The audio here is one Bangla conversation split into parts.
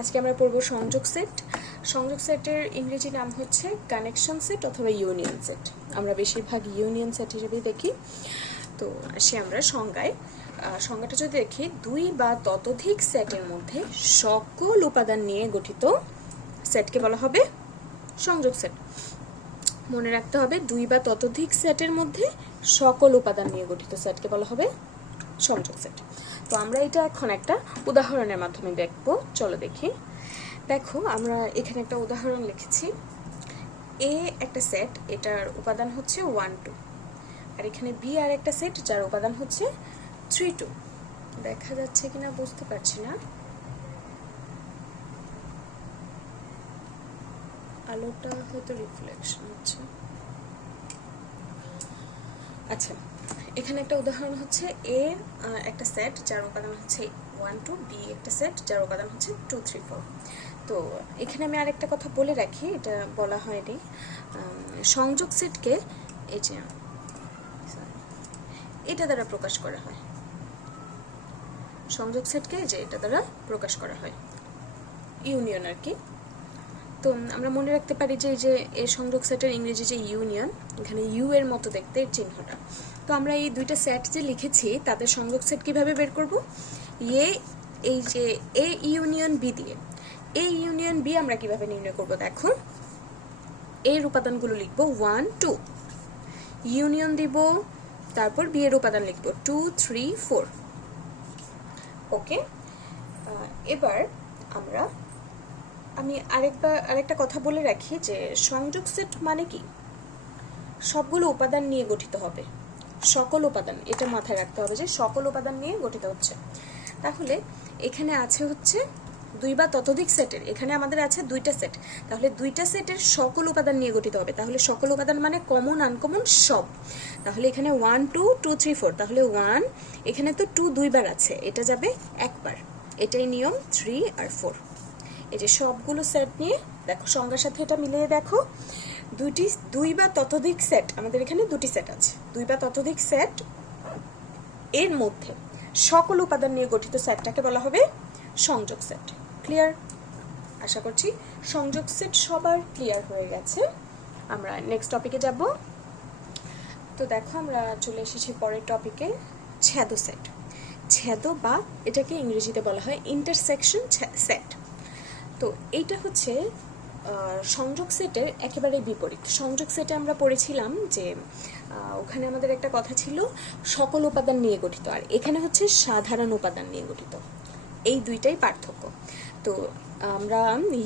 আজকে আমরা পড়ব সংযোগ সেট। সংযোগ সেটের ইংরেজি নাম হচ্ছে কানেকশন সেট অথবা ইউনিয়ন সেট। আমরা বেশিরভাগ ইউনিয়ন সেট হিসেবেই দেখি। তো আমরা সংজ্ঞাটা যদি দেখি, দুই বা ততোধিক সেটের মধ্যে সকল উপাদান নিয়ে গঠিত সেটকে বলা হবে সংযোগ সেট। মনে রাখতে হবে, দুই বা ততোধিক সেটের মধ্যে সকল উপাদান নিয়ে গঠিত সেটকে বলা হবে সংযোগ সেট। তো আমরা এটা এখন একটা উদাহরণের মাধ্যমে দেখব। চলো দেখি। দেখো, আমরা এখানে একটা উদাহরণ লিখেছি। এ একটা সেট, এটার উপাদান হচ্ছে 1 2, আর এখানে বি আর একটা সেট যার উপাদান হচ্ছে 3 2। দেখা যাচ্ছে কিনা বুঝতে পারছি না, আলোটা হয়তো রিফ্লেকশন হচ্ছে। আচ্ছা, এখানে একটা উদাহরণ হচ্ছে এ একটা সেট যার উপাদান হচ্ছে 1 2, বি একটা সেট যার উপাদান হচ্ছে 2 3 4। তো এখানে আমি আরেকটা কথা বলে রাখি, এটা বলা হয়নি। সংযোগ সেটকে এই যে এটা দ্বারা প্রকাশ করা হয়। সংযোগ সেটকে যে এটা দ্বারা প্রকাশ করা হয়, ইউনিয়ন আর কি। তো আমরা মনে রাখতে পারি যে এই সংযোগ সেটের ইংরেজি যে ইউনিয়ন, এখানে ইউ এর মতো দেখতে চিহ্নটা। তো আমরা এই দুইটা সেট যে লিখেছি তাদের সংযোগ সেট কিভাবে বের করব? এই যে এ ইউনিয়ন বি দিয়ে এই ইউনিয়ন বি আমরা কিভাবে নির্ণয় করব? দেখো, এর উপাদানগুলো লিখবো 1 2, ইউনিয়ন দিব, তারপর বি এর উপাদান লিখবো 2 3 4। ওকে, এবার আমি আরেকটা কথা বলে রাখি যে সংযোগ সেট মানে কি? সবগুলো উপাদান নিয়ে গঠিত হবে, সকল উপাদান, এটা মাথায় রাখতে হবে যে সকল উপাদান নিয়ে গঠিত হচ্ছে। তাহলে এখানে আছে হচ্ছে দুই বা ততোধিক সেটের, এখানে আমাদের আছে দুইটা সেট, তাহলে দুইটা সেটের সকল উপাদান নিয়ে গঠিত হবে। তাহলে সকল উপাদান মানে কমন আনকমন সব। তাহলে এখানে 1 2 2 3 4, তাহলে 1, এখানে তো 2 দুইবার আছে, এটা যাবে একবার, এটাই নিয়ম 3 আর 4। এই যে সবগুলো সেট নিয়ে দেখো, সংজ্ঞার সাথে এটা মিলিয়ে দেখো, দুই বা ততোধিক সেট, আমাদের এখানে দুটি সেট আছে, দুই বা ততোধিক সেট এর মধ্যে সকল উপাদান নিয়ে গঠিত সেটটাকে বলা হবে সংযোগ সেট। ক্লিয়ার? আশা করছি সংযোগ সেট সবার ক্লিয়ার হয়ে গেছে। আমরা নেক্সট টপিকে যাব। তো দেখো, আমরা চলে এসেছি পরের টপিকে, ছেদ সেট। ছেদ বা এটাকে ইংরেজিতে বলা হয় ইন্টারসেকশন সেট। তো এইটা হচ্ছে সংযোগ সেটের একেবারে বিপরীত। সংযোগ সেটে আমরা পড়েছিলাম যে ওখানে আমাদের একটা কথা ছিল সকল উপাদান নিয়ে গঠিত, আর এখানে হচ্ছে সাধারণ উপাদান নিয়ে গঠিত। এই দুইটাই পার্থক্য। তো আমরা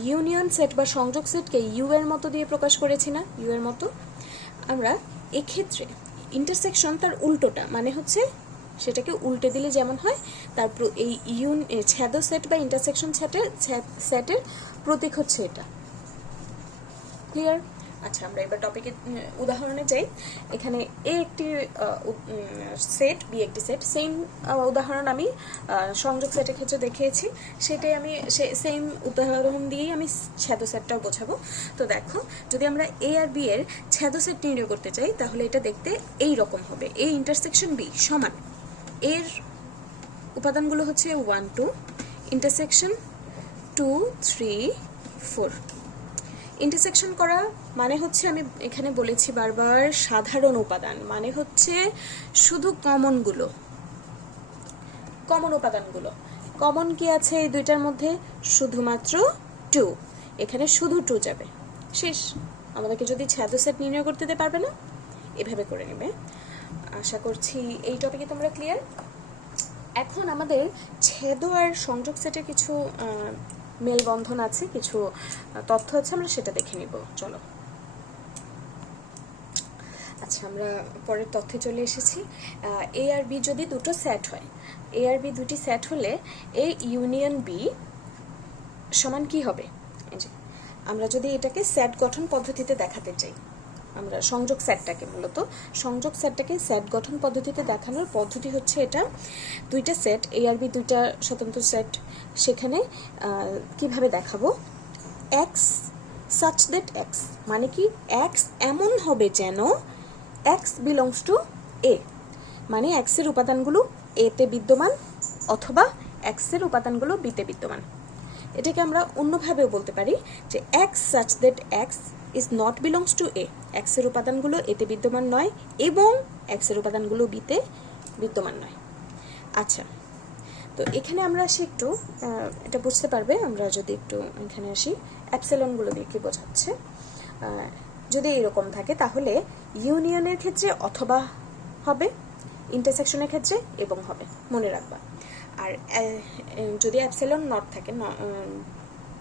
ইউনিয়ন সেট বা সংযোগ সেটকে ইউ এর মতো দিয়ে প্রকাশ করেছি না, ইউ এর মতো। আমরা এক্ষেত্রে ইন্টারসেকশন তার উল্টোটা, মানে হচ্ছে সেটাকে উল্টে দিলে যেমন হয়, তারপর এই ছেদ সেট বা ইন্টারসেকশন সেটের প্রতীক হচ্ছে এটা। ক্লিয়ার? আচ্ছা, আমরা এবার টপিকে উদাহরণে যাই। এখানে এ একটি সেট, বি একটি সেট, সেম উদাহরণ আমি সংযোগ সেটের ক্ষেত্রে দেখিয়েছি, সেটাই আমি সেম উদাহরণ দিয়েই আমি ছেদ সেটটাও বোঝাবো। তো দেখো, যদি আমরা এ আর বি এর ছেদ সেট নির্ণয় করতে চাই, তাহলে এটা দেখতে এই রকম হবে। এ ইন্টারসেকশন বি সমান, এর উপাদানগুলো হচ্ছে 1 2, ইন্টারসেকশন 2 3 4। ইন্টারসেকশন করা মানে হচ্ছে, আমি এখানে বলেছি বারবার, সাধারণ উপাদান মানে হচ্ছে শুধু কমন উপাদানগুলো। কমন কি আছে এই দুইটার মধ্যে? শুধুমাত্র 2, এখানে শুধু 2 যাবে, শেষ। আমাদেরকে যদি ছেদ সেট নির্ণয় করতে দিতে পারবে না, এভাবে করে নেবে। আশা করছি এই টপিকে তোমরা ক্লিয়ার। এখন আমাদের ছেদ আর সংযোগ সেটের কিছু মেলবন্ধন আছে, কিছু তথ্য আছে, আমরা সেটা দেখে নিব। চলো। আচ্ছা, আমরা পরের তথ্যে চলে এসেছি। এ আর বি যদি দুটো সেট হয়, এ আর বি দুটি সেট হলে এ ইউনিয়ন বি সমান কি হবে? এই যে আমরা যদি এটাকে সেট গঠন পদ্ধতিতে দেখাতে চাই, আমরা সংযোগ সেটটাকে সেট গঠন পদ্ধতিতে দেখানোর পদ্ধতি হচ্ছে এটা। দুইটা সেট, এ আর বি দুইটা স্বতন্ত্র সেট, সেখানে কিভাবে দেখাবো? এক্স সাচ দ্যাট এক্স, মানে কি? এক্স এমন হবে যেন এক্স বিলংস টু এ, মানে এক্সের উপাদানগুলো এতে বিদ্যমান অথবা এক্সের উপাদানগুলো বিতে বিদ্যমান। এটাকে আমরা অন্যভাবেও বলতে পারি যে x such that x is not belongs to A, এক্সের উপাদানগুলো এতে বিদ্যমান নয় এবং এক্সের উপাদানগুলো বিতে বিদ্যমান নয়। আচ্ছা, তো এখানে আমরা আসি একটু এটা বুঝতে পারবে আমরা যদি একটু এখানে আসি অ্যাপসিলনগুলো দিয়ে কি বোঝাচ্ছে। যদি এরকম থাকে তাহলে ইউনিয়নের ক্ষেত্রে অথবা হবে, ইন্টারসেকশনের ক্ষেত্রে এবং হবে, মনে রাখবা। আর যদি অ্যাপসিলন নট থাকে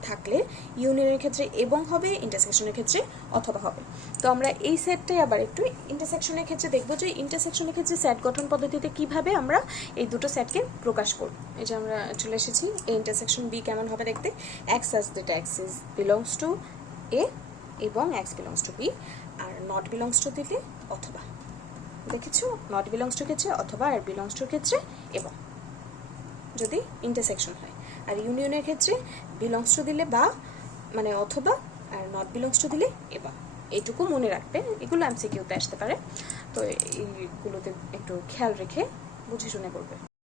থাকলে ইউনিয়নের ক্ষেত্রে এবং হবে, ইন্টারসেকশনের ক্ষেত্রে অথবা হবে। তো আমরা এই সেটটাই আবার একটু ইন্টারসেকশনের ক্ষেত্রে দেখবো যে ইন্টারসেকশনের ক্ষেত্রে সেট গঠন পদ্ধতিতে কিভাবে আমরা এই দুটো সেটকে প্রকাশ করব। এই যে আমরা চলে এসেছি এই ইন্টারসেকশন বি কেমন হবে দেখতে, x such that x is belongs to A এবং এক্স বিলংস টু বি, আর নট বিলংস টু দিলে অথবা, দেখেছো, নট বিলংস টু ক্ষেত্রে অথবা, আর বিলংস টুর ক্ষেত্রে এবং, যদি ইন্টারসেকশন হয়। আর ইউনিয়নের ক্ষেত্রে বিলংস টু দিলে বা মানে অথবা, আর নট বিলংস টু দিলে এবং। এইটুকু মনে রাখবে, এগুলো এমসিকিউতে আসতে পারে, তো এইগুলোতে একটু খেয়াল রেখে বুঝে শুনে করবে।